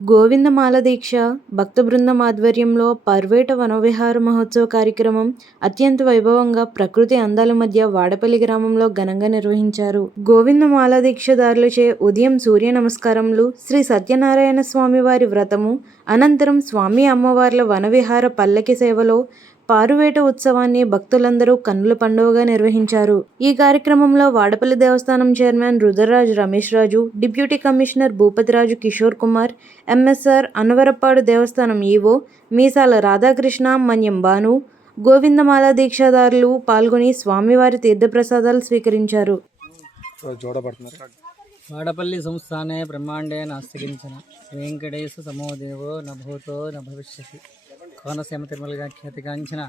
గోవిందమాల దీక్ష భక్త బృందం ఆధ్వర్యంలో పర్వేట వనవిహార మహోత్సవ కార్యక్రమం అత్యంత వైభవంగా ప్రకృతి అందాల మధ్య వాడపల్లి గ్రామంలో ఘనంగా నిర్వహించారు. గోవిందమాల దీక్షదారులచే ఉదయం సూర్య నమస్కారములు శ్రీ సత్యనారాయణ స్వామి వారి వ్రతము అనంతరం స్వామి అమ్మవార్ల వనవిహార పల్లకి సేవలో పారువేట ఉత్సవాన్ని భక్తులందరూ కన్నుల పండుగగా నిర్వహించారు. ఈ కార్యక్రమంలో వాడపల్లి దేవస్థానం chairman Rudraraj Ramesh Raju deputy commissioner Bhupathiraju Kishore Kumar MSR Annavarapadu దేవస్థానం ఈవో మీసాల రాధాకృష్ణ మన్యం భాను గోవిందమాల దీక్షాదారులు పాల్గొని స్వామివారి తీర్థప్రసాదాలు స్వీకరించారు. వాడపల్లి సంస్థానే బ్రహ్మాండే నాస్తికించిన వెంకటేశ సమోదేవో నభూతో కోనసీమ తిరుమలగా ఖ్యాతిగాంచిన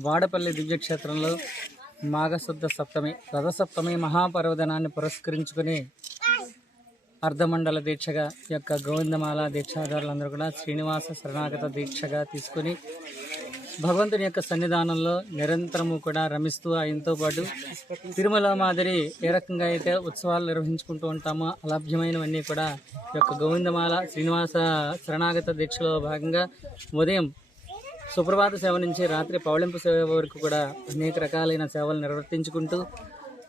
వాడపల్లి దివ్యక్షేత్రంలో మాఘశుద్ధ సప్తమి రథసప్తమి మహాపర్వదనాన్ని పురస్కరించుకుని అర్ధమండల దీక్షగా యొక్క గోవిందమాల దీక్షాధారులందరూ కూడా శ్రీనివాస శరణాగత దీక్షగా తీసుకుని భగవంతుని యొక్క సన్నిధానంలో నిరంతరము కూడా రమిస్తూ ఆయనతో పాటు తిరుమల మాదిరి ఏ రకంగా అయితే ఉత్సవాలు నిర్వహించుకుంటూ ఉంటామో అలభ్యమైనవన్నీ కూడా యొక్క గోవిందమాల శ్రీనివాస శరణాగత దీక్షలో భాగంగా ఉదయం సుప్రభాత సేవ నుంచి రాత్రి పవళింపు సేవ వరకు కూడా అనేక రకాలైన సేవలు నిర్వర్తించుకుంటూ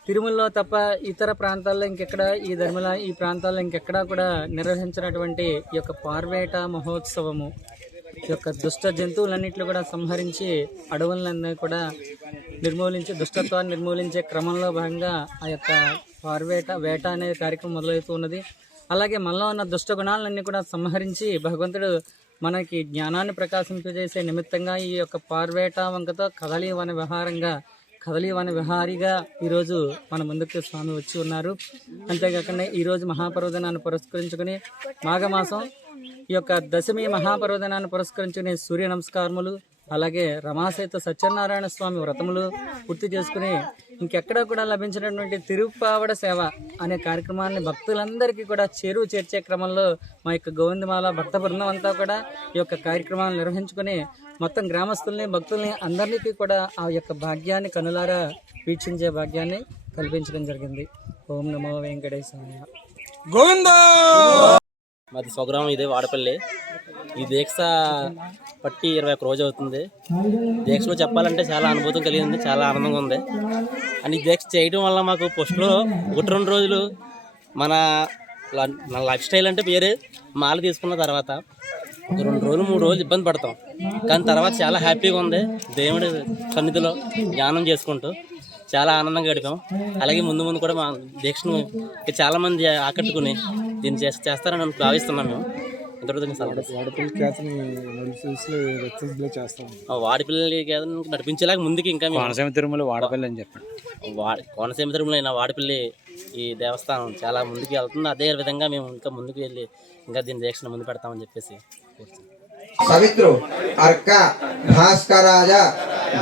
తిరుమలలో తప్ప ఇతర ప్రాంతాల్లో ఇంకెక్కడ ఈ ధర్మల ఈ ప్రాంతాల్లో ఇంకెక్కడా కూడా నిర్వహించినటువంటి ఈ యొక్క పార్వేట మహోత్సవము ఈ యొక్క దుష్ట జంతువులన్నింటినీ కూడా సంహరించి అడవులన్నీ కూడా నిర్మూలించి దుష్టత్వాన్ని నిర్మూలించే క్రమంలో భాగంగా ఆ యొక్క పార్వేట వేట అనే కార్యక్రమం మొదలవుతూ ఉన్నది. అలాగే మనలో ఉన్న దుష్ట గుణాలన్నీ కూడా సంహరించి భగవంతుడు మనకి జ్ఞానాన్ని ప్రకాశింపజేసే నిమిత్తంగా ఈ యొక్క పార్వేట వంకతో కదలి వన విహారంగా కదలి వన విహారిగా ఈరోజు మన ముందుకు స్వామి వచ్చి ఉన్నారు. అంతేకాకుండా ఈరోజు మహాపర్వదనాన్ని పురస్కరించుకుని మాఘమాసం ఈ యొక్క దశమి మహాపర్వదనాన్ని పురస్కరించుకుని సూర్య నమస్కారములు అలాగే రమాసహిత సత్యనారాయణ స్వామి వ్రతములు పూర్తి చేసుకుని ఇంకెక్కడా కూడా లభించినటువంటి తిరుపావడ సేవ అనే కార్యక్రమాన్ని భక్తులందరికీ కూడా చేరువ చేర్చే క్రమంలో మా యొక్క గోవిందమాల భక్త బృందం అంతా కూడా ఈ యొక్క కార్యక్రమాలను నిర్వహించుకుని మొత్తం గ్రామస్తుల్ని భక్తుల్ని అందరికీ కూడా ఆ యొక్క భాగ్యాన్ని కనులారా వీక్షించే భాగ్యాన్ని కల్పించడం జరిగింది. ఓం నమో వెంకటేశాయ. గోవిందా! మాది స్వగ్రామం ఇదే వాడపల్లి. ఈ దీక్ష పట్టి ఇరవై ఒక్క రోజు అవుతుంది. దీక్షలో చెప్పాలంటే చాలా అనుభూతం కలిగింది చాలా ఆనందంగా ఉంది. అని ఈ దీక్ష చేయడం వల్ల మాకు పోస్ట్లో ఒకటి రెండు రోజులు మన ల- మన లైఫ్ స్టైల్ అంటే వేరే. మాల తీసుకున్న తర్వాత ఒక రెండు రోజులు మూడు రోజులు ఇబ్బంది పడతాం. కానీ తర్వాత చాలా హ్యాపీగా ఉంది. దేవుడి సన్నిధిలో ధ్యానం చేసుకుంటూ చాలా ఆనందంగా గడిపాం. అలాగే ముందు ముందు కూడా మా దీక్షను చాలామంది ఆకట్టుకుని దీన్ని చేస్తారని భావిస్తున్నాం మేము వాడపల్లి నడిపిలో చేస్తాం. పిల్లలకి ఏదైనా నడిపించేలాగా ముందుకి ఇంకా కోనసీమ తిరుమల వాడపల్లి అని చెప్పండి. వాడి కోనసీమ తిరుమల అయిన వాడిపల్లి ఈ దేవస్థానం చాలా ముందుకు వెళ్తుంది. అదే విధంగా మేము ఇంకా ముందుకు వెళ్ళి ఇంకా దీని దీక్షను ముందు పెడతామని చెప్పేసి. సవిత్రు అర్క భాస్కరాయ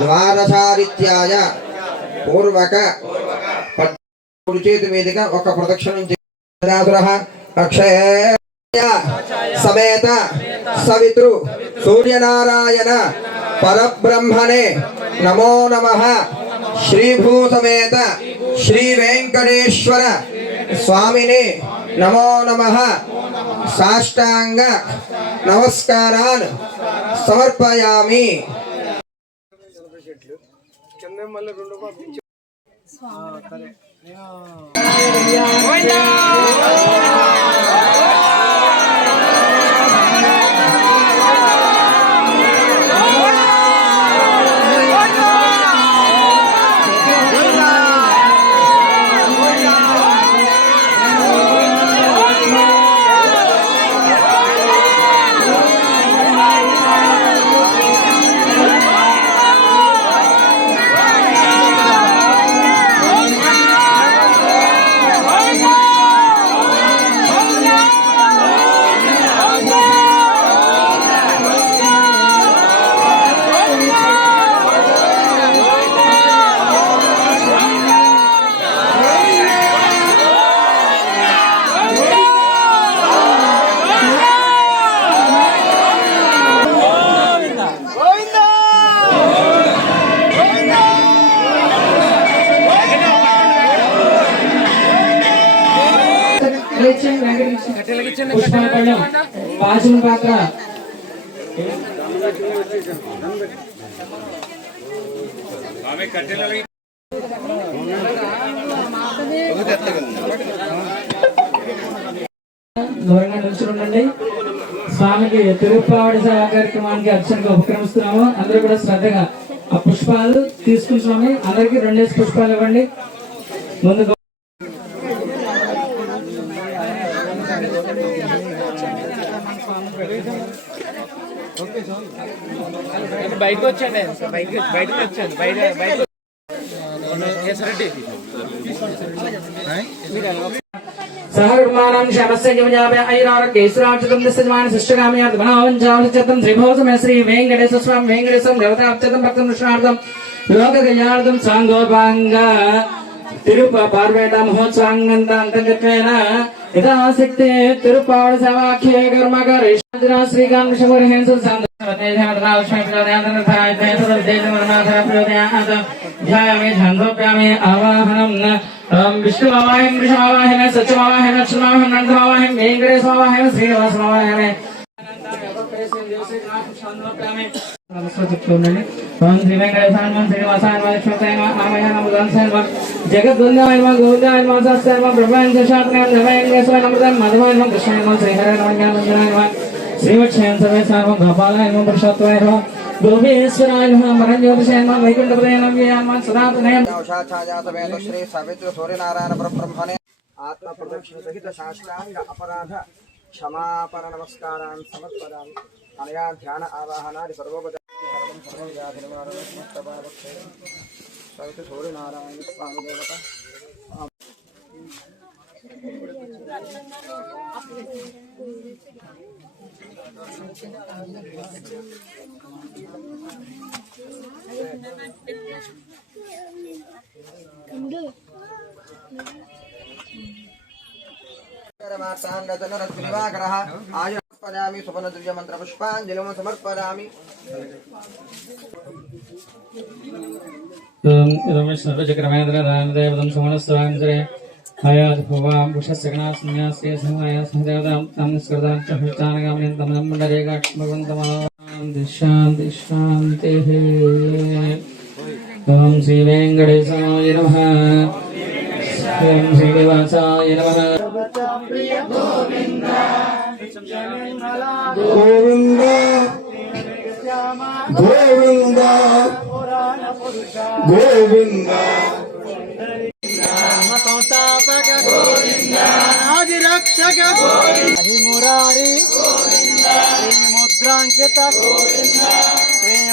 ద్వాదశాదిత్యాయ పూర్వక కుడి చేతి మీదుగా ఒక ప్రదక్షిణం అక్షయ సమేత సవితృ సూర్యనారాయణ పరబ్రహ్మణే నమో నమ. శ్రీభూతమేత శ్రీ వెంకటేశ్వర స్వామిని నమో నమ. సాష్టాంగ నమస్కారాన్ సమర్పయామి. స్వామి దూరంగా నిల్చుని ఉండండి స్వామికి తిరుపావడి కార్యక్రమానికి అర్చనగా ఉపక్రమిస్తున్నాము. అందరూ కూడా శ్రద్ధగా ఆ పుష్పాలు తీసుకుని స్వామి అందరికి రెండేసి పుష్పాలు ఇవ్వండి. ముందు బయటకు వచ్చాను బయట బయటకు వచ్చాను బయట బయట സഹകർമാണം ശമസ്യ ഗമജാപയ ഐരാർക്കെ ഈശ്വരാർച്ചതം നിസ്സജമാന സൃഷ്ടകാമയാർത്ഥ മഹാവഞ്ചാവലിച്ചത്തം ശ്രീഭോസമേ ശ്രീ വെങ്കടേശ്വര സ്വാമി വെങ്കടേശ്വരം ദേവതാർച്ചതം ഭക്തം കൃഷ്ണാർത്ഥം ലോകകല്യാണാർത്ഥം സാങ്കോപാംഗ തിരുപ്പ പാർവേട മഹോത്സവാംഗന്ത അന്തംഗത്വേന യഥാസക്തി തിരുപ്പാട് സവാഖ്യ കർമ്മകരീഷ്ണ ശ്രീകാന്ത് ശമുരഹേന്ദ്ര സാന്ത శ్రీకాంత శంకరహేంసు ధ్యాయామి ఛందోప్యామి ఆవాహనం విష్ణుమావాహం వృషమావాహన సత్యమావాహన లక్ష్మణమావాహన నందమావాహం వెంకటేశ్వరమావాహన శ్రీనివాసమావాహన జగద్వందాయ గోవిందాయ శాస్త్రాయ బ్రహ్మాండ శాస్త్రాయ నమయంగేశ్వర నమృతం మధుమాయ కృష్ణాయ శ్రీహర శ్రీవక్షయం సర్వే సర్వం గోపాలాయ నమ పురుషోత్తమాయ నమ గోపేశ్వరాయ నమ మరణ్యోదశాయ నమ వైకుంఠపదయ నమ వ్యామ సదాతనయ ఛాయాతమేత శ్రీ సవిత్ర సూర్యనారాయణ పరబ్రహ్మణే ఆత్మ ప్రదక్షిణ సహిత శాస్త్రాంగ అపరాధ క్షమాపణ నమస్కారాన్ని సమర్పదామి అనయా ధ్యాన ఆవాహనాది సర్వోపద సవిత్ర సూర్యనారాయణ స్వామి దేవత आयाद्भवाम् उषसगणासन्यास्य समायासहजाताम् ताम् निस्कृताम् च हृष्टानगामिनीम् तमनम्बरेकाक्ष्मवन्तमाम् दिशान्ति शान्तिः ॐ श्रीवेङ्कटेशाय नमः ॐ श्रीनिवासाय नमः गोविन्द गोविन्द गोविन्द సంస్థాపక ఆది రక్షక హరి మురారి ముద్రాంకిత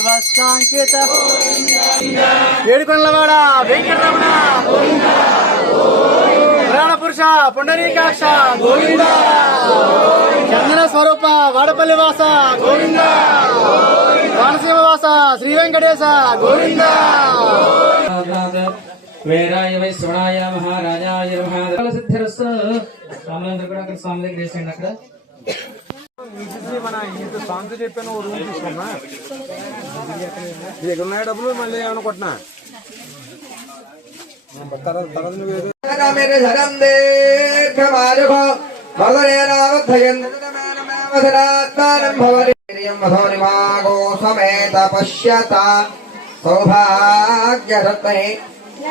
వస్త్రాంకిత ఏడుకొండలవాడ వెంకటరమణ పురాణ పురుష పుండరీకాక్ష గోవింద చందన స్వరూప వాడపల్లి వాస గోవింద వానసీమ వాస శ్రీ వెంకటేశ గోవింద వేరాయ వై శ్రవణాయ మహారాజాయ మహారాజ సిద్ధిరస్సు రామలందరూ కూడా అక్కడ స్వామి దగ్గర వేసేయండి అక్కడ. మన సాంగ్ చెప్పాను రూమ్ తీసుకున్నా ఇక్కడ ఉన్నాయి డబ్బులు మళ్ళీ ఏమైనా కొట్టినా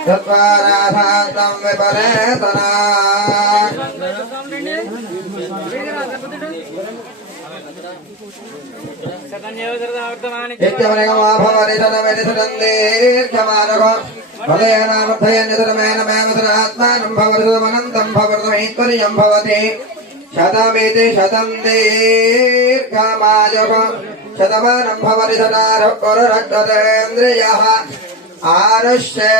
చత్వారాధాతం విపరేతనా నిత్యమనిగమా భవని తనమని భవతి శతమితి శతం దీర్ఘమాయుః శతమానం భవతి శతారపురరక్తేంద్రియः ఆరుష్యేవేంద్రియ आरश्चन्द्रेय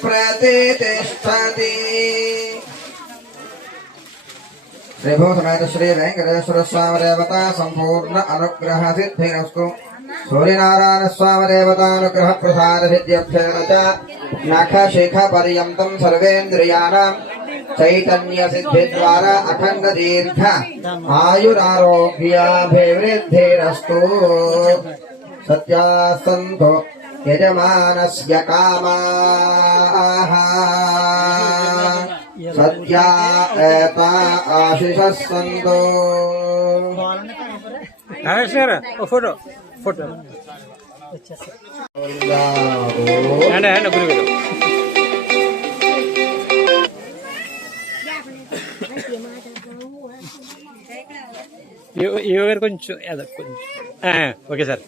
प्रतिष्ठति। श्रीभो समेत श्री वेंकटेश्वर स्वामी देवता संपूर्ण अनुग्रह सिद्धिरस्तु सूर्यनारायण स्वामी देवतानुग्रह प्रसाद सिद्ध्यर्थेन च नख शिख पर्यन्तं सर्वेन्द्रियाणां चैतन्य सिद्धि द्वारा अखंड दीर्घ आयुरारोग्याभिवृद्धिरस्तु सत्यासन्तो యజమానస్య కామాః సద్యా ఏత ఆశిష సంతో నాగేశ్వర ఓ ఫోటో ఫోటో అండి అండి గురు కొంచెం కొంచెం okay sir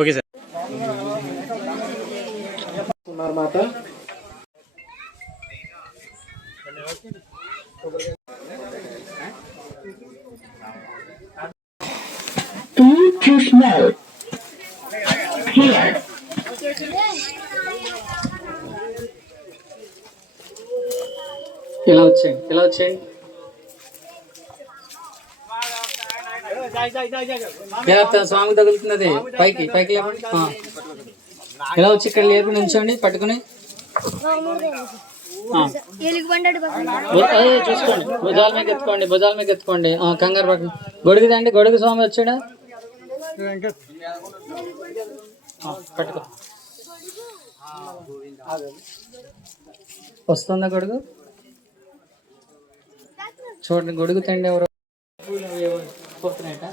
okay sir Too too small. Here. ఇలా వచ్చేయండి ఇలా వచ్చేయండి జాగ్రత్త స్వామి తగులుతున్నది. పైకి పైకి లేపండి. ఇలా వచ్చి ఇక్కడ లేపి నుంచండి పట్టుకుని. చూసుకోండి. భుజాల మీద ఎత్తుకోండి భుజాల మీద ఎత్తుకోండి. కంగారు పక్కన గొడుగు తండి గొడుగు స్వామి వచ్చాడా? పట్టుకో. వస్తుందా గొడుగు? చూడండి గొడుగుతండి ఎవరు? పోతున్నాయట.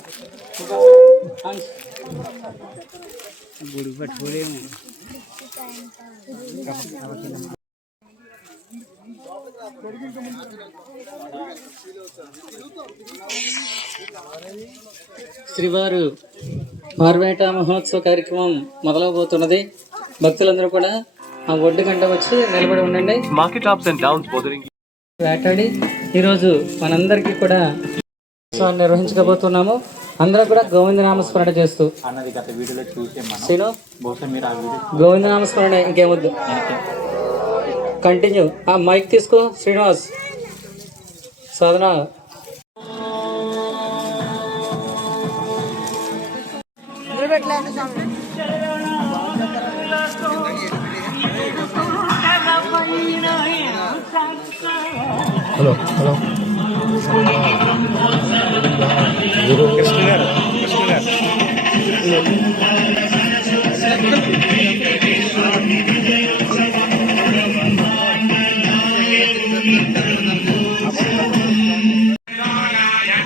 పట్టుకోలేము శ్రీవారు మార్వేట మహోత్సవ కార్యక్రమం మొదలవబోతున్నది. భక్తులందరూ కూడా ఆ ఒడ్డు గంట వచ్చి నిలబడి ఉండండి. And downs bothering you. వేటాడి ఈరోజు మనందరికీ కూడా ఉత్సవాన్ని నిర్వహించకపోతున్నాము అందరూ కూడా గోవిందనామ స్మరణ చేస్తూ. అన్నది గత వీడియోలో చూసే మనం. శ్రీను? బహుశా మీరు ఆ వీడియో ఇంకేమొద్దు కంటిన్యూ ఆ మైక్ తీసుకో శ్రీనివాస్. సాధన.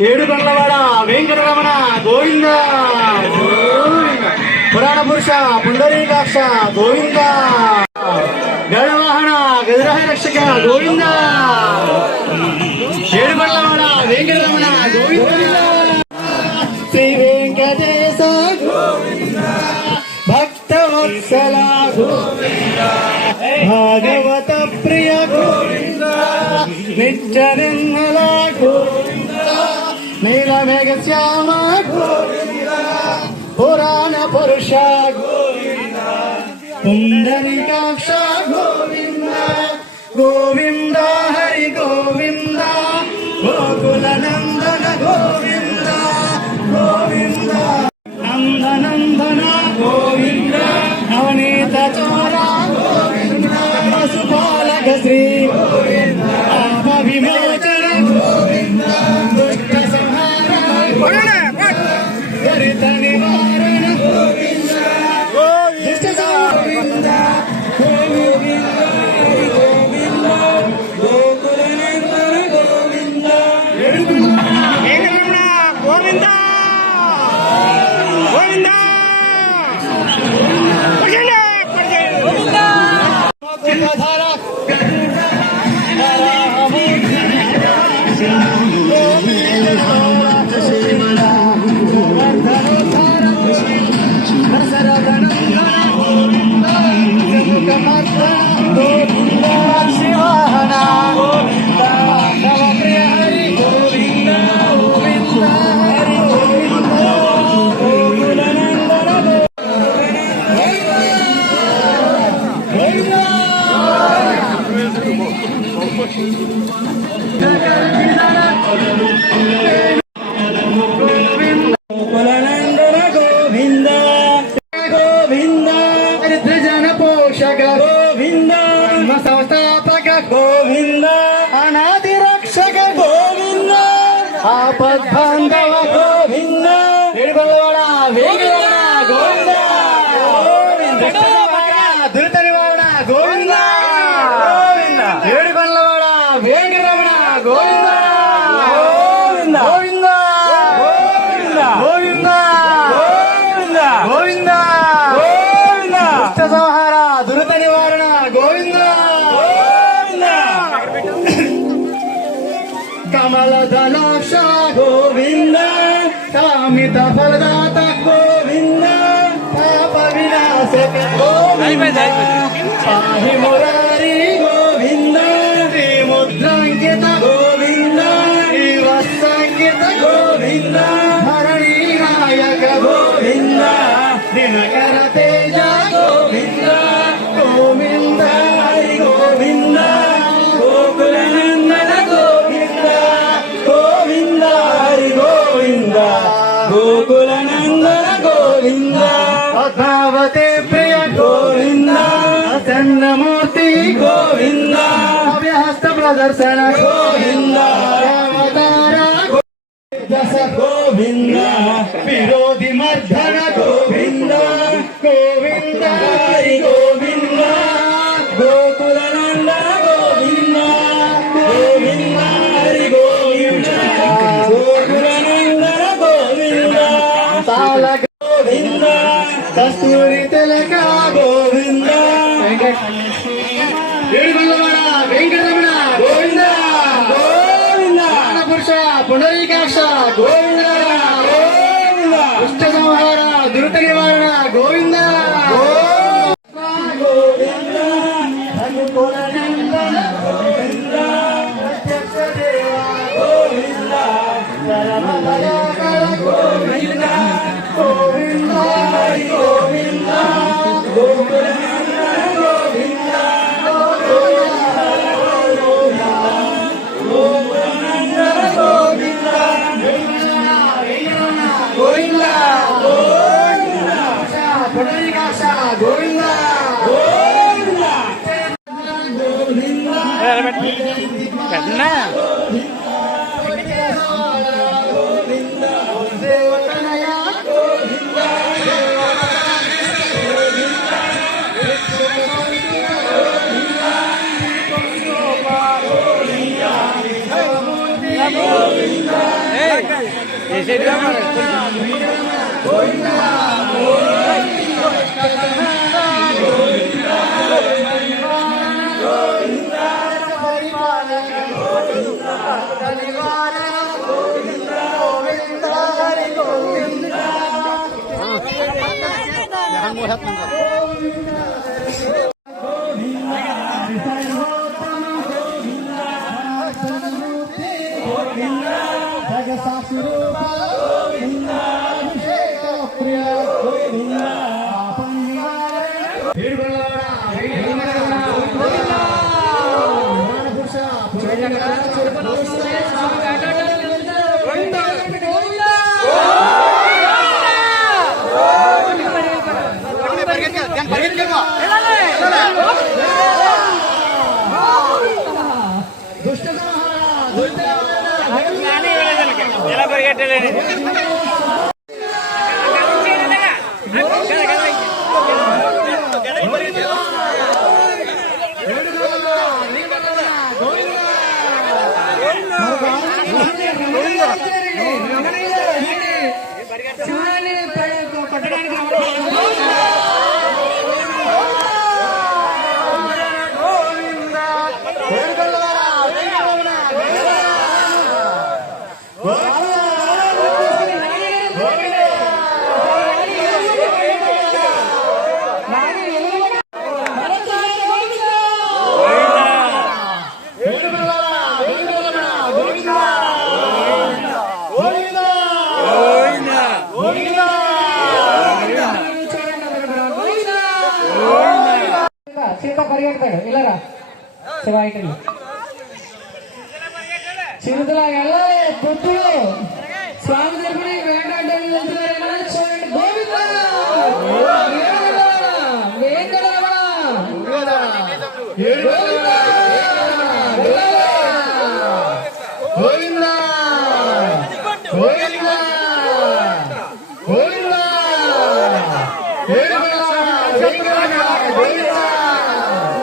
ఏడు కొండలవాడ వెంకటరమణ గోవింద. గోవింద పురాణ పురుష పుండరీకాక్ష గోవింద. గణవాహన గజరాహ రక్షక గోవింద. భక్తవత్సల భాగవత ప్రియ గోవింద నీలమేఘ శ్యామ పురాణ పురుష పుండరికాక్ష గోవింద గోవింద హరి గోవింద గోకులనంద three. Panda. పాహి మురారి గోవింద శ్రీ ముద్రాంకిత గోవింద శ్రీ వత్సాంకిత గోవింద హరణి నాయక గోవింద దినకర తేజ గోవింద గోవింద హరి గోవింద గోవింద గోవింద హరి గోవింద గోవింద పద్మావతి అభ్యహస్త ప్రదర్శన గోవింద గోవింద Govinda జగసాక్షి రూప గోవిందాభిషేక ప్రియ. సీత శివ చిరుతల వెళ్ళాలి పొత్తులు స్వామి తరపున వేటాడని వెళ్తున్నారేమో చూడండి గోవింద? గోవింద? గోవింద? గోవింద? గోవింద?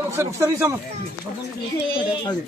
ఒకసారి ఒకసారి అది